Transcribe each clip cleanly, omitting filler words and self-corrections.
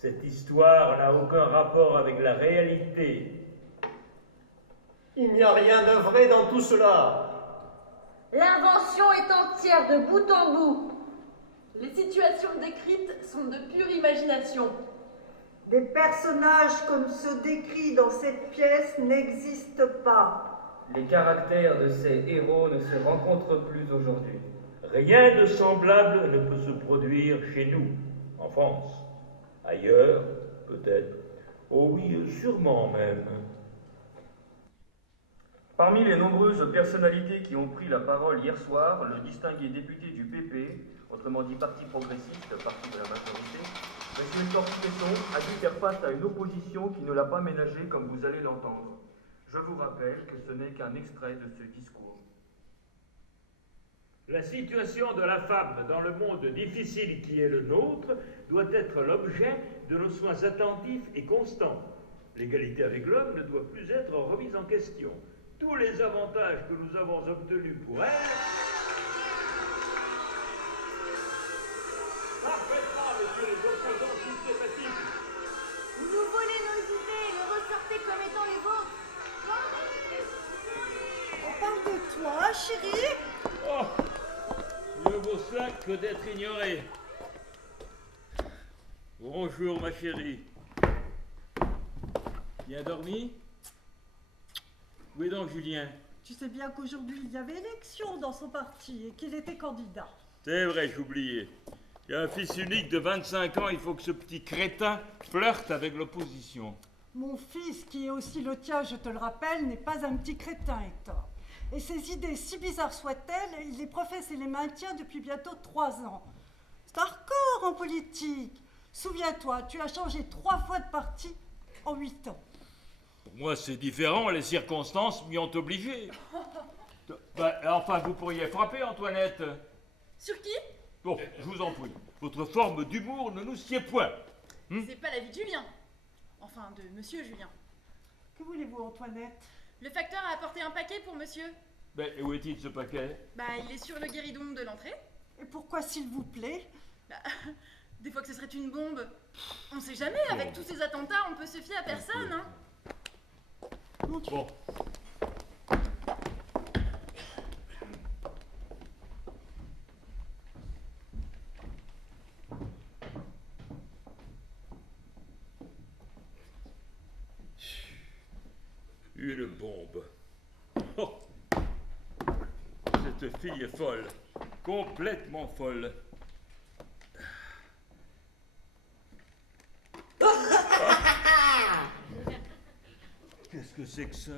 Cette histoire n'a aucun rapport avec la réalité. Il n'y a rien de vrai dans tout cela. L'invention est entière de bout en bout. Les situations décrites sont de pure imagination. Des personnages comme ceux décrits dans cette pièce n'existent pas. Les caractères de ces héros ne se rencontrent plus aujourd'hui. Rien de semblable ne peut se produire chez nous, en France. Ailleurs, peut-être. Oh oui, sûrement même. Parmi les nombreuses personnalités qui ont pris la parole hier soir, le distingué député du PP, autrement dit Parti progressiste, parti de la majorité, M. Torqueton a dû faire face à une opposition qui ne l'a pas ménagé comme vous allez l'entendre. Je vous rappelle que ce n'est qu'un extrait de ce discours. La situation de la femme dans le monde difficile qui est le nôtre doit être l'objet de nos soins attentifs et constants. L'égalité avec l'homme ne doit plus être remise en question. Tous les avantages que nous avons obtenus pour elle... Parfaitement, monsieur les opposants systématiques. Vous nous volez nos idées et les ressortez comme étant les vôtres. On parle de toi, chérie? Oh, mieux vaut cela que d'être ignoré. Bonjour, ma chérie. Bien dormi? Où est donc Julien? Tu sais bien qu'aujourd'hui il y avait élection dans son parti et qu'il était candidat. C'est vrai, j'oubliais. Il y a un fils unique de 25 ans, il faut que ce petit crétin flirte avec l'opposition. Mon fils, qui est aussi le tien, je te le rappelle, n'est pas un petit crétin, Hector. Et ses idées, si bizarres soient-elles, il les professe et les maintient depuis bientôt 3 ans. C'est un record en politique. Souviens-toi, tu as changé 3 fois de parti en 8 ans. Pour moi, c'est différent, les circonstances m'y ont obligé. Enfin, vous pourriez frapper, Antoinette. Sur qui? Bon, je vous en prie. Votre forme d'humour ne nous sied point. C'est pas la vie de Julien. Enfin, de monsieur Julien. Que voulez-vous, Antoinette? Le facteur a apporté un paquet pour monsieur. Ben, où est-il, ce paquet? Il est sur le guéridon de l'entrée. Et pourquoi, s'il vous plaît? Des fois que ce serait une bombe. On sait jamais, avec tous ces attentats, on peut se fier à personne, hein. Mon Dieu. Bon. Une bombe. Oh. Cette fille est folle. Complètement folle. Qu'est-ce que c'est que ça?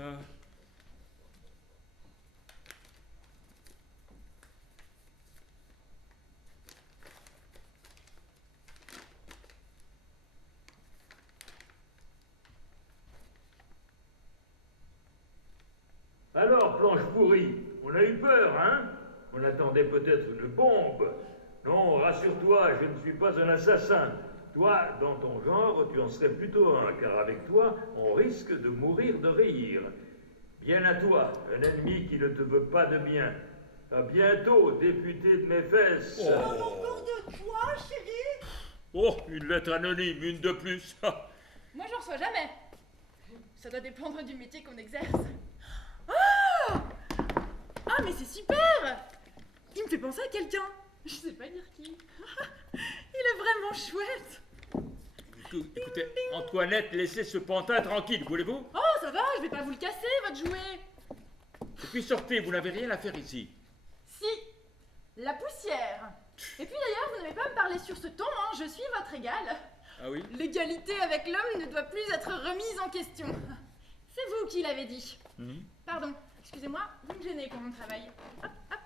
Alors, planche pourrie, on a eu peur, hein? On attendait peut-être une bombe. Non, rassure-toi, je ne suis pas un assassin. Toi, dans ton genre, tu en serais plutôt un, car avec toi, on risque de mourir de rire. Bien à toi, un ennemi qui ne te veut pas de bien. À bientôt, député de mes fesses. Oh, encore de toi, chérie? Oh, une lettre anonyme, une de plus. Moi, j'en reçois jamais. Ça doit dépendre du métier qu'on exerce. Ah, mais c'est super! Il me fait penser à quelqu'un. Je sais pas dire qui. Il est vraiment chouette. Écoutez, Antoinette, laissez ce pantin tranquille, voulez-vous? Oh, ça va, je vais pas vous le casser, votre jouet. Et puis sortez, vous n'avez rien à faire ici. Si, la poussière. Et puis d'ailleurs, vous n'avez pas à me parler sur ce ton, hein, je suis votre égal. Ah oui? L'égalité avec l'homme ne doit plus être remise en question. C'est vous qui l'avez dit. Pardon, excusez-moi, vous me gênez quand on travaille. Hop, hop.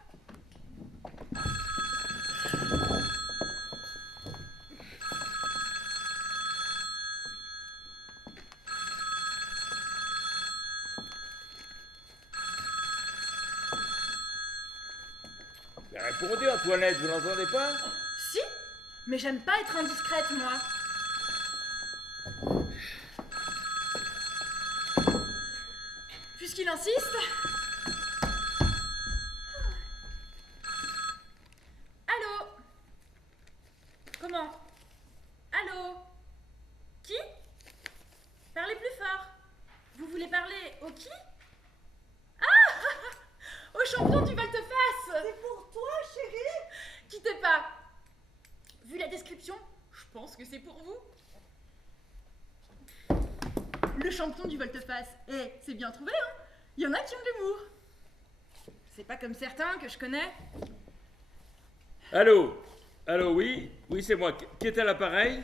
Répondez, Antoinette, vous n'entendez pas? Si, mais j'aime pas être indiscrète, moi. Puisqu'il insiste. Allô? Comment? Allô? la description? Je pense que c'est pour vous. Le champion du volte-face. Eh, c'est bien trouvé, hein? Il y en a qui ont de l'humour. C'est pas comme certains que je connais. Allô? Allô, oui? Oui, c'est moi. Qui est à l'appareil?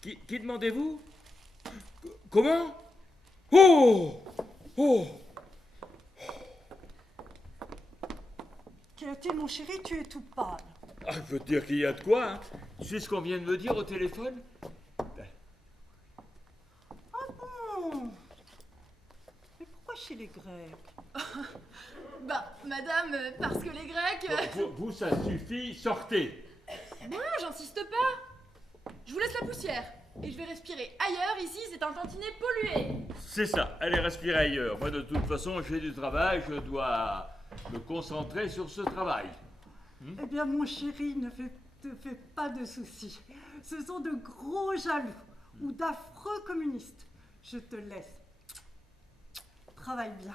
Qui demandez-vous? Comment? Oh! Oh! Qu'y a-t-il, mon chéri? Tu es tout pâle. Ah, je veux dire qu'il y a de quoi, hein? Tu sais ce qu'on vient de me dire au téléphone? Ah bon? Mais pourquoi chez les Grecs? Bah, madame, parce que les Grecs... Vous, ça suffit, sortez! Bon, j'insiste pas. Je vous laisse la poussière. Et je vais respirer ailleurs, ici c'est un tantinet pollué. C'est ça, allez respirer ailleurs. Moi, de toute façon, j'ai du travail, je dois me concentrer sur ce travail. Eh bien, mon chéri, ne te fais pas de soucis. Ce sont de gros jaloux ou d'affreux communistes. Je te laisse. Travaille bien.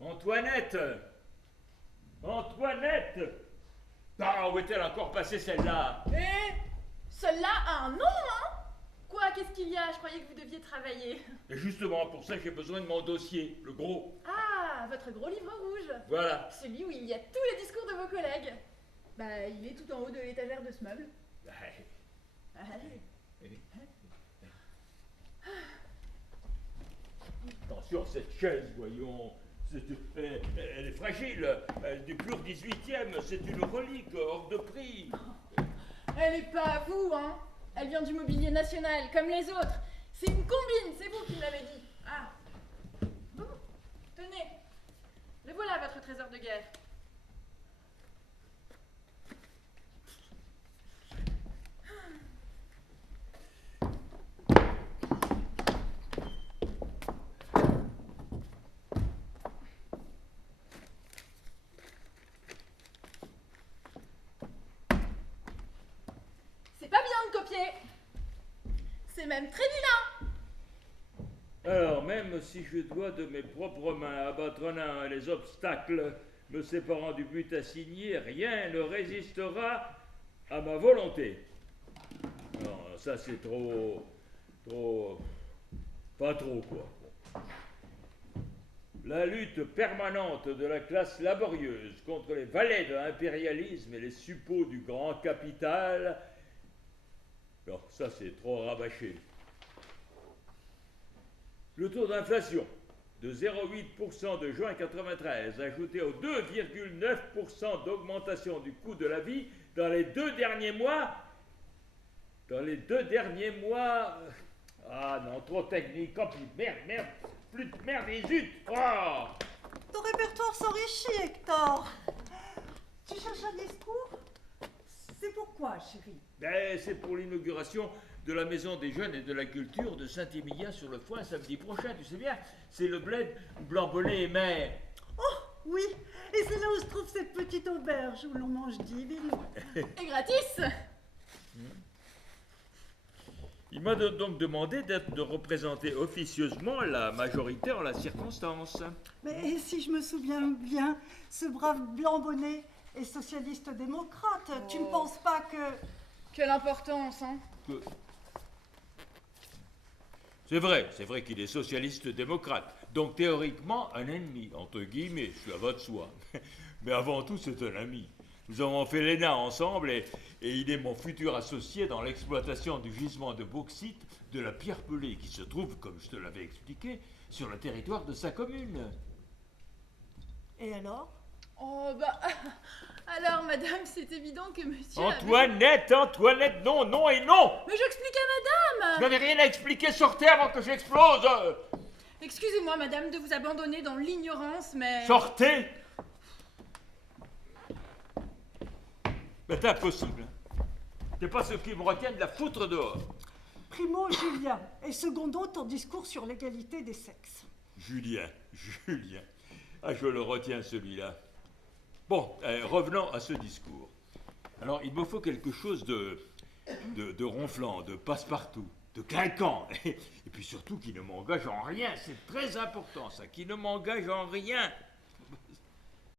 Antoinette! Antoinette! Ah, où est-elle encore passée celle-là? Eh, celle-là a un nom, hein? Quoi, qu'est-ce qu'il y a? Je croyais que vous deviez travailler. Et justement, pour ça, j'ai besoin de mon dossier, le gros. Ah, votre gros livre rouge. Voilà. Celui où il y a tous les discours de vos collègues. Bah, il est tout en haut de l'étagère de ce meuble. Allez. Attention, cette chaise, voyons. Elle est fragile. Du pur 18e, c'est une relique hors de prix. Elle est pas à vous, hein? Elle vient du mobilier national, comme les autres. C'est une combine, c'est vous qui me l'avez dit. Ah. Bon, tenez. Le voilà, votre trésor de guerre. C'est pas bien de copier. C'est même très vilain. Alors, même si je dois de mes propres mains abattre en un les obstacles me séparant du but assigné, rien ne résistera à ma volonté. Non, ça c'est trop... pas trop quoi. La lutte permanente de la classe laborieuse contre les valets de l'impérialisme et les suppôts du grand capital... Non, ça c'est trop rabâché. Le taux d'inflation de 0,8% de juin 93, ajouté aux 2,9% d'augmentation du coût de la vie dans les 2 derniers mois. Ah non, trop technique. Oh, puis merde, plus de merde et zut. Oh. Ton répertoire s'enrichit, Hector. Tu cherches un discours? C'est pourquoi, chérie? Ben, c'est pour l'inauguration de la Maison des Jeunes et de la Culture de Saint-Émilion-sur-le-Foin samedi prochain, tu sais bien. C'est le bled où Blanc-Bonnet est maire. Oh, oui. Et c'est là où se trouve cette petite auberge où l'on mange divinement. Et gratis. Il m'a donc demandé de représenter officieusement la majorité en la circonstance. Mais si je me souviens bien, ce brave Blanc-Bonnet est socialiste-démocrate. Tu ne penses pas que... Quelle importance, hein? C'est vrai qu'il est socialiste-démocrate. Donc théoriquement, un ennemi, entre guillemets, cela va de soi. Mais avant tout, c'est un ami. Nous avons fait l'ENA ensemble et il est mon futur associé dans l'exploitation du gisement de bauxite de la pierre pelée qui se trouve, comme je te l'avais expliqué, sur le territoire de sa commune. Et alors? Oh, bah... Alors, madame, c'est évident que monsieur... Antoinette, non et non! Mais j'explique à madame! Je n'avais rien à expliquer, sortez avant que j'explose! Excusez-moi, madame, de vous abandonner dans l'ignorance, mais... Sortez! Mais c'est impossible. C'est pas ce qui me retient de la foutre dehors. Primo, Julien, et secondo, ton discours sur l'égalité des sexes. Julien. Ah, je le retiens, celui-là. Bon, revenons à ce discours. Alors, il me faut quelque chose de de ronflant, de passe-partout, de clinquant. Et puis surtout qui ne m'engage en rien. C'est très important ça, qui ne m'engage en rien.